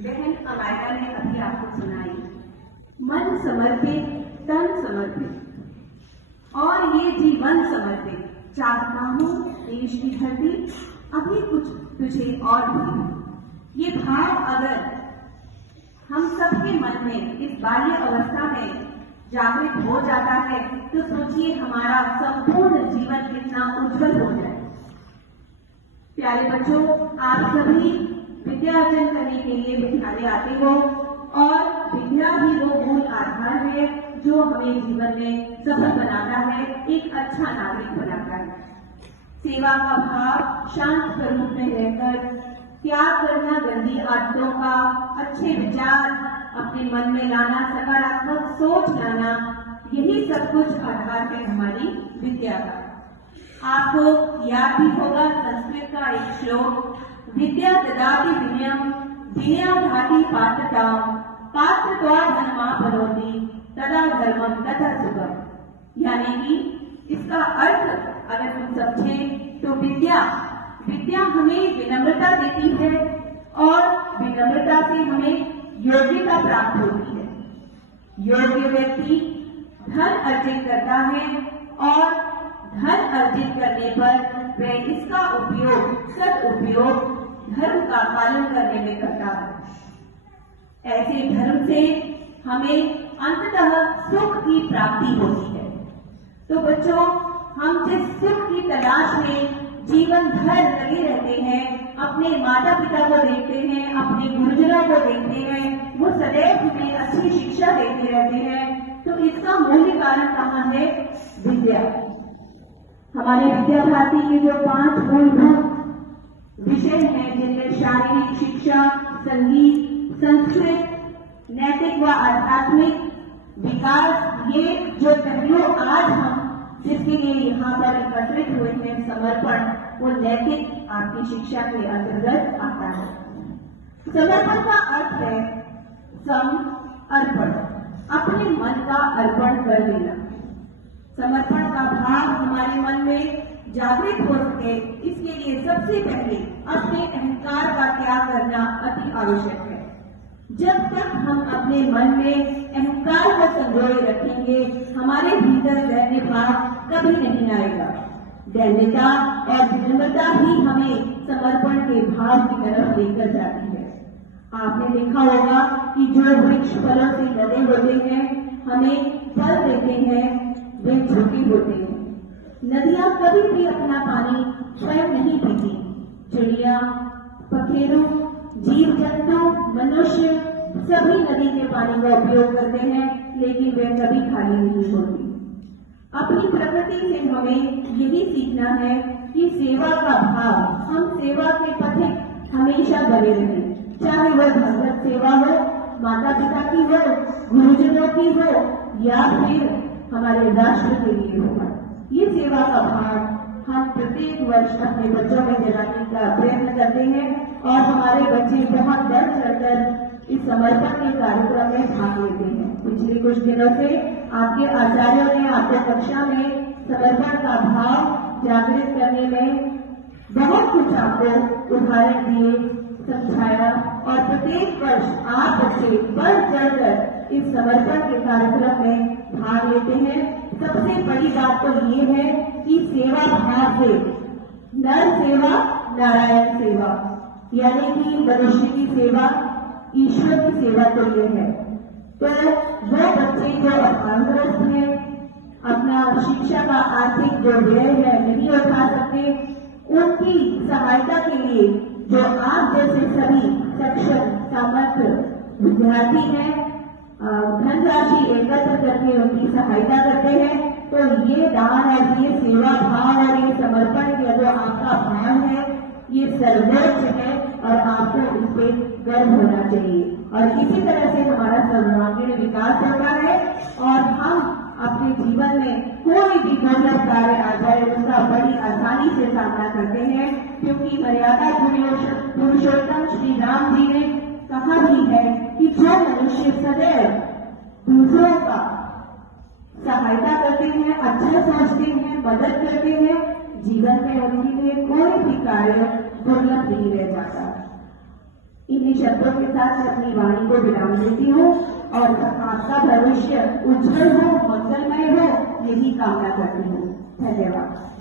बहन अमायरा ने अभी आपको सुनाई, मन समर्पित तन समर्पित और ये जीवन समर्पित। चाहता हूँ देश की धरती अभी कुछ तुझे और भी। ये भाव अगर हम सबके मन में इस बाल्य अवस्था में जागृत हो जाता है तो सोचिए हमारा संपूर्ण जीवन कितना उज्जवल हो जाए। प्यारे बच्चों, आप सभी विद्या अर्जन करने के लिए विद्यालय आते हो और विद्या ही वो मूल आधार है जो हमें जीवन में सफल बनाता है, एक अच्छा नागरिक बनाता है। सेवा का भाव शांत स्वरूप में रहकर त्याग करना, गंदी आदतों का, अच्छे विचार अपने मन में लाना, सकारात्मक सोच लाना, यही सब कुछ आधार है हमारी विद्या का। आपको याद भी होगा संस्कृत का एक श्लोक, विद्या ददाति विनयम विनया धाति पात्रताम पात्रत्वा धर्मापनोति तदा धर्मम तथा सुखम। यानी कि इसका अर्थ अगर हम समझें तो विद्या हमें विनम्रता देती है और विनम्रता से हमें योग्यता प्राप्त होती है। योग्य व्यक्ति धन अर्जित करता है और धन अर्जित करने पर वह इसका उपयोग, सदुपयोग धर्म का पालन करने में करता है। ऐसे धर्म से हमें अंततः सुख की प्राप्ति होती है। तो बच्चों, हम जिस सुख की तलाश में जीवन भर लगे रहते हैं, अपने माता पिता को देखते हैं, अपने गुरुजनों को देखते हैं, वो सदैव हमें अच्छी शिक्षा देते रहते हैं, तो इसका मूल कारण कहाँ है? विद्या। हमारे विद्या भारती के जो 5 मूलभूत विषय हैं, जिनमें शारीरिक शिक्षा, संगीत, संस्कृत, नैतिक व आध्यात्मिक विकास, ये जो पहलू आज हम जिसके लिए यहाँ पर एकत्रित हुए हैं, समर्पण, वो नैतिक आपकी शिक्षा के अंतर्गत आता है। समर्पण का अर्थ है समर्पण, अपने मन का अर्पण कर देना। समर्पण का भाव हमारे मन में जागृत हो सके, इसके लिए सबसे पहले अपने अहंकार का त्याग करना अति आवश्यक है। जब तक हम अपने मन में अहंकार को संजोए रखेंगे, हमारे भीतर दैन्य भाव कभी नहीं आएगा। दैन्यता और विनम्रता ही हमें समर्पण के भाव की तरफ लेकर जाती है। आपने देखा होगा कि जो वृक्ष फलों से लदे होते हैं, हमें फल देते हैं, वे झुके होते हैं। नदियां कभी भी अपना पानी स्वयं नहीं पीती। चिड़िया, पखेरु, जीव जंतु, मनुष्य सभी नदी के पानी का उपयोग करते हैं, लेकिन वे कभी खाली नहीं होती। अपनी प्रकृति से हमें यही सीखना है कि सेवा का भाव, हम सेवा के पथिक हमेशा बने रहें, चाहे वह भगवत सेवा हो, माता पिता की हो, गुरुजनों की हो, या फिर हमारे राष्ट्र के लिए हो। ये सेवा का भाव हम प्रत्येक वर्ष अपने बच्चों में जगाने का प्रयत्न करते हैं और हमारे बच्चे बहुत बढ़ चढ़कर इस समर्पण के कार्यक्रम में भाग लेते हैं। पिछले कुछ दिनों से आपके आचार्यों ने आपको कक्षा में समर्पण का भाव जागृत करने में बहुत कुछ आपको उदाहरण दिए, समझाया और प्रत्येक वर्ष आप बच्चे बढ़ चढ़कर इस समर्पण के कार्यक्रम में भाग लेते हैं। सबसे बड़ी बात तो ये है कि सेवा भाव से नर सेवा नारायण सेवा, यानी कि मनुष्य की सेवा ईश्वर की सेवा तो ये है। तो वो बच्चे जो अभावग्रस्त हैं, अपना शिक्षा का आर्थिक जो व्यय है नहीं उठा सकते, उनकी सहायता के लिए जो आप जैसे सभी सक्षम सामर्थ्य विद्यार्थी हैं, धनराशि एकत्र करके उनकी सहायता करते हैं। तो ये दान है, ये सेवा भाव और ये समर्पण का जो आपका भाव है, ये सर्वोच्च है और आपको इस पे गर्व होना चाहिए। और इसी तरह से हमारा सर्वांगीण विकास होता है और हम अपने जीवन में कोई भी दुर्लभ कार्य आ जाए उसका बड़ी आसानी से सामना करते हैं, क्योंकि मर्यादा पुरुषोत्तम श्री राम जी ने कहा भी है कि जो मनुष्य सदैव दूसरों का सहायता करते हैं, अच्छा सोचते हैं, मदद करते हैं, जीवन में उनके लिए कोई भी कार्य दुर्लभ नहीं रह जाता। इन्हीं शब्दों के साथ मैं अपनी वाणी को विराम देती हूँ और आपका भविष्य उज्जवल हो, मंगलमय हो, यही कामना करती हूँ। धन्यवाद।